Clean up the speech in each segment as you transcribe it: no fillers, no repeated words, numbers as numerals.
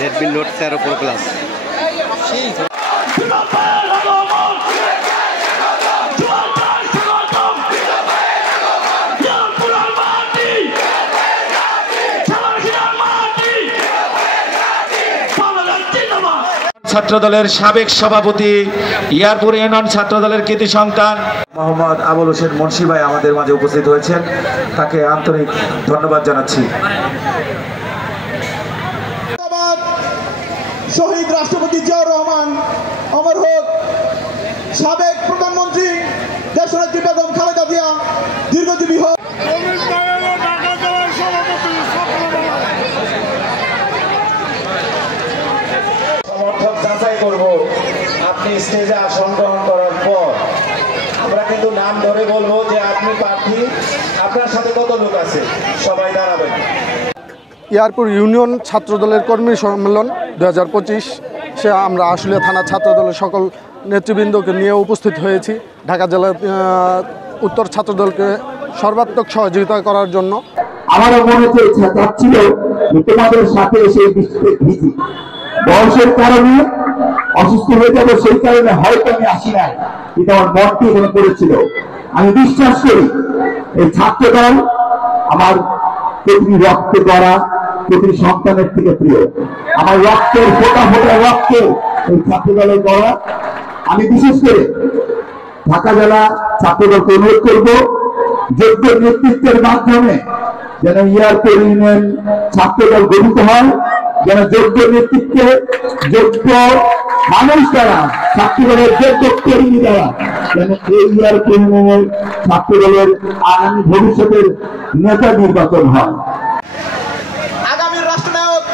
Redmi Note 13 Pro Plus. ছাত্রদলের সাবেক সভাপতি ইয়ারপুর ইউনিয়ন ছাত্রদলের কৃতি সন্তান মোহাম্মদ আবুল হোসেন মুন্সি ভাই আমাদের মাঝে উপস্থিত হয়েছেন, তাকে আন্তরিক ধন্যবাদ জানাচ্ছি। শহীদ রাষ্ট্রপতি জিয়াউর রহমান অমর হোক। সাবেক প্রধানমন্ত্রী দেশনেত্রী বেগম খালেদা জিয়া দীর্ঘজীবী হোক। সমর্থক যাচাই করব আপনি স্টেজে আসন গ্রহণ করার পর আমরা কিন্তু নাম ধরে বলবো যে আপনি প্রার্থী, আপনার সাথে কত লোক আছে, সবাই দাঁড়াবেন। ইয়ারপুর ইউনিয়ন ছাত্রদলের কর্মী সম্মেলন 2025 সে আমরা আশুলিয়া থানা ছাত্রদলের সকল নেতৃবৃন্দকে নিয়ে উপস্থিত হয়েছি ঢাকা জেলা উত্তর ছাত্রদলকে সর্বাত্মক সহযোগিতা করার জন্য। আমারও মনে চাচ্ছিল তোমাদের সাথে সেই ভিজি বয়সের কারণে অসুস্থ হয়ে যাবো, সেই কারণে হয়তো আমি আসি নাই, কিন্তু আমার মনটি এখানে পড়েছিল। আমি বিশ্বাস করি এই ছাত্রদল আমার প্রতিটি রক্ত দ্বারা প্রতিটি সন্তানের থেকে প্রিয়। আমার রক্তের ফোটা ফোটা রক্তে এই ছাত্রদলের গড়া। আমি বিশেষ করে ঢাকা জেলা ছাত্রদলকে অনুরোধ করব যোগ্য নেতৃত্বের মাধ্যমে যেন ইয়ারপুর ইউনিয়ন ছাত্রদল গঠিত হয়, যেন যোগ্য নেতৃত্বে যোগ্য মানুষ দ্বারা ছাত্রদলের যোগ্য কর্মী দ্বারা যেন এই ইয়ারপুর ইউনিয়নের ছাত্রদলের আগামী ভবিষ্যতের নেতা নির্বাচন হয়। আগামী রাষ্ট্রনায়ক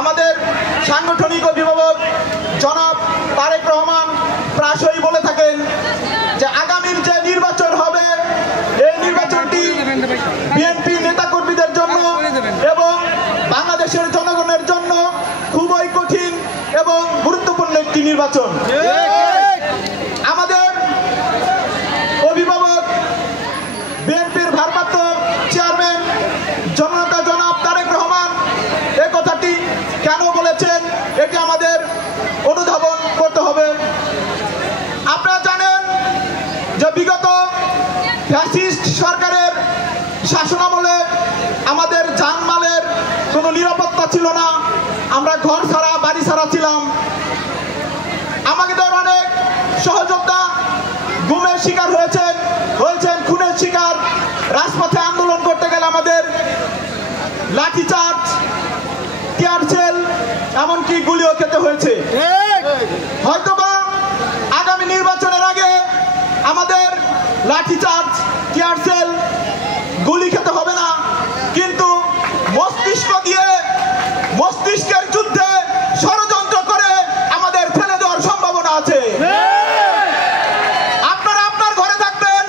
আমাদের সাংগঠনিক অভিভাবক জনাব তারেক রহমান প্রায়শই বলে থাকেন যে আগামীর যে নির্বাচন হবে এই নির্বাচনটি বিএনপি নেতাকর্মীদের জন্য এবং বাংলাদেশের জনগণের জন্য খুবই কঠিন এবং গুরুত্বপূর্ণ একটি নির্বাচন। আমাদের অভিভাবক বিএনপির ভারপ্রাপ্ত চেয়ারম্যান জননেতা জনাব তারেক রহমান এই কথাটি কেন বলেছেন এটি আমাদের অনুধাবন করতে হবে। আপনারা জানেন যে বিগত ফ্যাসিস্ট সরকারের শাসনামলে আমাদের জানমালের কোনো নিরাপত্তা ছিল না, আমরা ঘর ছাড়া বাড়ি ছাড়া ছিলাম। আমাদের অনেক সহযোদ্ধা গুমের শিকার হয়েছেন, খুনের শিকার। রাজপথে আন্দোলন করতে গেলে আমাদের লাঠিচার্জ, টিয়ার সেল, এমনকি গুলিও খেতে হয়েছে। হয়তোবা আগামী নির্বাচনের আগে আমাদের লাঠিচার্জ, টিয়ার সেল, গুলি খেতে হবে না, কিন্তু মস্তিষ্ক দিয়ে মস্তিষ্কের যুদ্ধে ষড়যন্ত্র করে আমাদের ফেলে দেওয়ার সম্ভাবনা আছে। আপনারা আপনার ঘরে থাকবেন,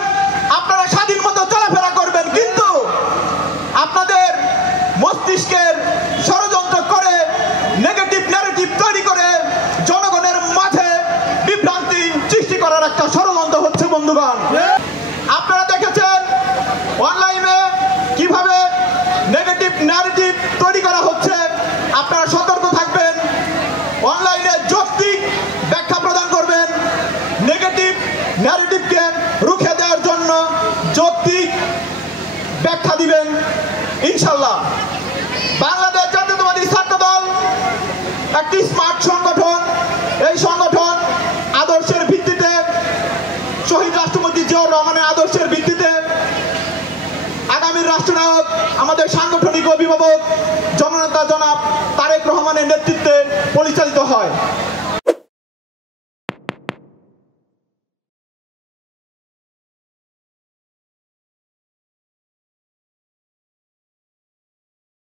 আপনারা স্বাধীন মতো চলাফেরা করবেন, কিন্তু আপনাদের মস্তিষ্কের ষড়যন্ত্র করে নেগেটিভ ন্যারেটিভ তৈরি করে জনগণের মাঝে বিভ্রান্তি সৃষ্টি করার একটা ষড়যন্ত্র হচ্ছে বন্ধুগণ। আপনারা দেখেছেন অনলাইনে কিভাবে নেগেটিভ ন্যারেটিভ তৈরি করা হচ্ছে, আপনারা সতর্ক থাকবেন। অনলাইনে যৌক্তিক ব্যাখ্যা প্রদান করবেন, নেগেটিভ ন্যারেটিভকে রুখে দেওয়ার জন্য যৌক্তিক ব্যাখ্যা দিবেন ইনশাল্লাহ। বাংলাদেশ জাতীয়তাবাদী ছাত্রদল একটি স্মার্ট সংগঠন। এই সংগঠন আদর্শের ভিত্তিতে, শহীদ রাষ্ট্রপতি জিয়াউর রহমানের আদর্শের ভিত্তিতে আগামীর রাষ্ট্রনায়ক আমাদের সাংগঠনিক অভিভাবক জননেতা জনাব তারেক রহমানের নেতৃত্বে পরিচালিত হয়।